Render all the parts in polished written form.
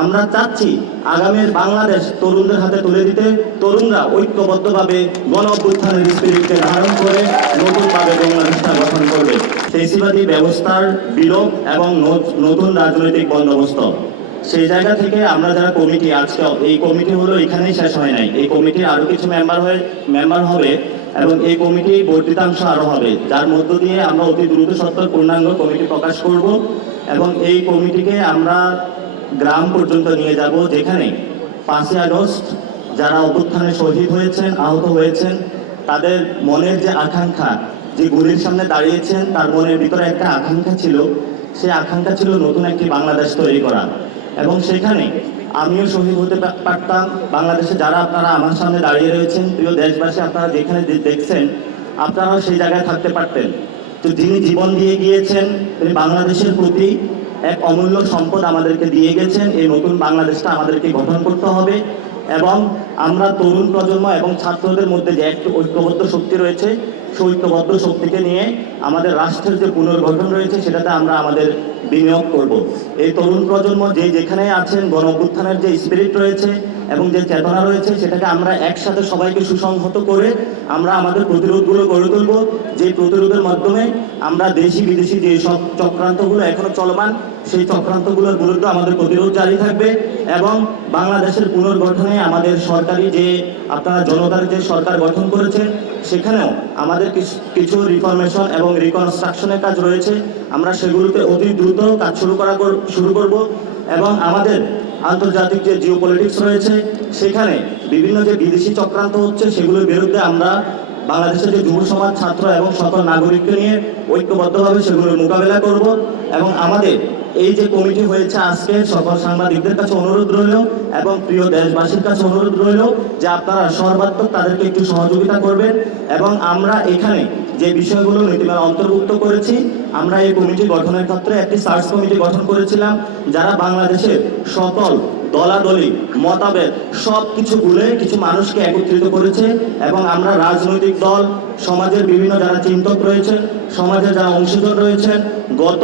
আমরা চাচ্ছি আগামীর বাংলাদেশ তরুণদের হাতে তুলে দিতে। তরুণরা ঐক্যবদ্ধভাবে গণ অভ্যুত্থানের স্পিরিটকে ধারণ করে নতুনভাবে বাংলাদেশটা গঠন করবে। ফ্যাসিবাদী ব্যবস্থার বিলোপ এবং নতুন রাজনৈতিক বন্দোবস্ত, সেই জায়গা থেকে আমরা যারা কমিটি, আজকে এই কমিটি হলো এখানেই শেষ হয় নাই। এই কমিটির আরো কিছু মেম্বার হবে এবং এই কমিটি বর্ধিতাংশ আরো হবে, যার মধ্য দিয়ে আমরা অতি দ্রুত সত্তর পূর্ণাঙ্গ কমিটি প্রকাশ করব এবং এই কমিটিকে আমরা গ্রাম পর্যন্ত নিয়ে যাব, যেখানে 5ই আগস্ট যারা অভ্যুত্থানে শহীদ হয়েছেন, আহত হয়েছেন, তাদের মনের যে আকাঙ্ক্ষা, যে গুলির সামনে দাঁড়িয়েছেন, তার মনের ভিতরে একটা আকাঙ্ক্ষা ছিল। সেই আকাঙ্ক্ষা ছিল নতুন একটি বাংলাদেশ তৈরি করা এবং সেখানে আমিও শহীদ হতে পারতাম। বাংলাদেশে যারা আপনারা আমার সামনে দাঁড়িয়ে রয়েছেন, প্রিয় দেশবাসী, আপনারা যেখানে দেখছেন, আপনারাও সেই জায়গায় থাকতে পারতেন। তো যিনি জীবন দিয়ে গিয়েছেন, তিনি বাংলাদেশের প্রতি এক অমূল্য সম্পদ আমাদেরকে দিয়ে গেছেন। এই নতুন বাংলাদেশটা আমাদেরকে গঠন করতে হবে এবং আমরা তরুণ প্রজন্ম এবং ছাত্রদের মধ্যে যে একটি ঐক্যবদ্ধ শক্তি রয়েছে, সেই ঐক্যবদ্ধ শক্তিকে নিয়ে আমাদের রাষ্ট্রের যে পুনর্গঠন রয়েছে, সেটাতে আমরা আমাদের বিনিয়োগ করব। এই তরুণ প্রজন্ম যে যেখানে আছেন, গণ অভ্যুত্থানের যে স্পিরিট রয়েছে এবং যে চেতনা রয়েছে, সেটাকে আমরা একসাথে সবাইকে সুসংহত করে আমরা আমাদের প্রতিরোধগুলো গড়ে তুলব। যে প্রতিরোধের মাধ্যমে আমরা দেশি বিদেশি যে সব চক্রান্তগুলো এখনো চলমান, সেই চক্রান্তগুলোর বিরুদ্ধে আমাদের প্রতিরোধ জারি থাকবে এবং বাংলাদেশের পুনর্গঠনে আমাদের সরকারি যে আপনারা জনতার যে সরকার গঠন করেছেন, সেখানেও আমাদের কিছু রিফরমেশন এবং রিকনস্ট্রাকশনের কাজ রয়েছে। আমরা সেগুলোতে অতি দ্রুত কাজ শুরু করব এবং আমাদের আন্তর্জাতিক যে জিওপলিটিক্স রয়েছে, সেখানে বিভিন্ন যে বিদেশি চক্রান্ত হচ্ছে, সেগুলোর বিরুদ্ধে আমরা বাংলাদেশের যে যুব সমাজ, ছাত্র এবং সকল নাগরিককে নিয়ে ঐক্যবদ্ধভাবে সেগুলোর মোকাবেলা করব এবং আমাদের এই যে কমিটি হয়েছে আজকে, সকল সাংবাদিকদের কাছে অনুরোধ রইল এবং প্রিয় দেশবাসীর কাছে অনুরোধ রইল যে আপনারা সর্বাত্মক তাদেরকে একটু সহযোগিতা করবেন এবং আমরা এখানে যে বিষয়গুলো নীতিমালা অন্তর্ভুক্ত করেছি, আমরা এই কমিটি গঠনের ক্ষেত্রে একটি সার্চ কমিটি গঠন করেছিলাম, যারা বাংলাদেশের সকল দলাদলি মতভেদ সব কিছু ভুলে কিছু মানুষকে একত্রিত করেছে এবং আমরা রাজনৈতিক দল, সমাজের বিভিন্ন যারা চিন্তক রয়েছেন, সমাজের যারা অংশীদার রয়েছেন, গত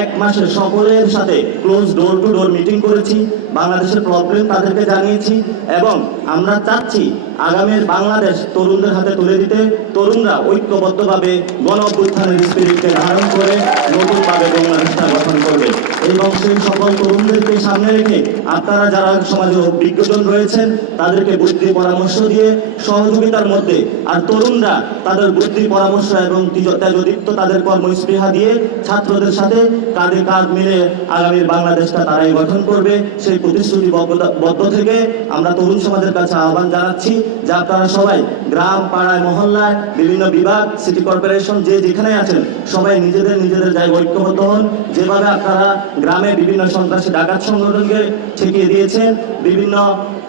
1 মাসে সকলের সাথে close door to door meeting করেছি, বাংলাদেশের প্রবলেম তাদেরকে জানিয়েছি এবং আমরা চাচ্ছি আগামীর বাংলাদেশ তরুণদের হাতে তুলে দিতে। তরুণরা ঐক্যবদ্ধভাবে গণ অভ্যুত্থানের স্পিরিটকে ধারণ করে নতুনভাবে বাংলাদেশটা গঠন করবে এবং সেই সকল তরুণদেরকে সামনে রেখে আপনারা যারা সমাজে বিজ্ঞজন রয়েছেন, তাদেরকে বুদ্ধি পরামর্শ দিয়ে সহযোগিতার মধ্যে, আর তরুণরা তাদের বুদ্ধি পরামর্শ এবং তেজদীপ্ত তাদের কর্মস্পৃহা দিয়ে ছাত্রদের সাথে কাঁধে কাঁধ মিলে আগামীর বাংলাদেশটা তারাই গঠন করবে। সেই প্রতিশ্রুতিবদ্ধ থেকে আমরা তরুণ সমাজের কাছে আহ্বান জানাচ্ছি যে আপনারা সবাই গ্রাম, পাড়ায়, মহল্লায়, বিভিন্ন বিভাগ, সিটি কর্পোরেশন যে যেখানে আছেন, সবাই নিজেদের জায়গায় ঐক্যবদ্ধ হন। যেভাবে আপনারা গ্রামে বিভিন্ন সন্ত্রাসী ডাকাত সংগঠনকে ঠেকিয়ে দিয়েছেন, বিভিন্ন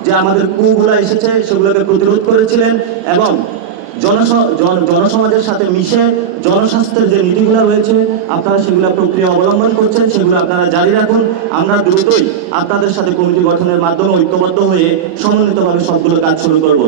যে আমাদের কুগুলো এসেছে সেগুলোকে প্রতিরোধ করেছিলেন এবং জনসমাজের সাথে মিশে জনস্বাস্থ্যের যে নীতিগুলো রয়েছে, আপনারা সেগুলো প্রক্রিয়া অবলম্বন করছেন, সেগুলো আপনারা জারি রাখুন। আমরা দ্রুতই আপনাদের সাথে কমিটি গঠনের মাধ্যমে ঐক্যবদ্ধ হয়ে সমন্বিতভাবে সবগুলো কাজ শুরু করব।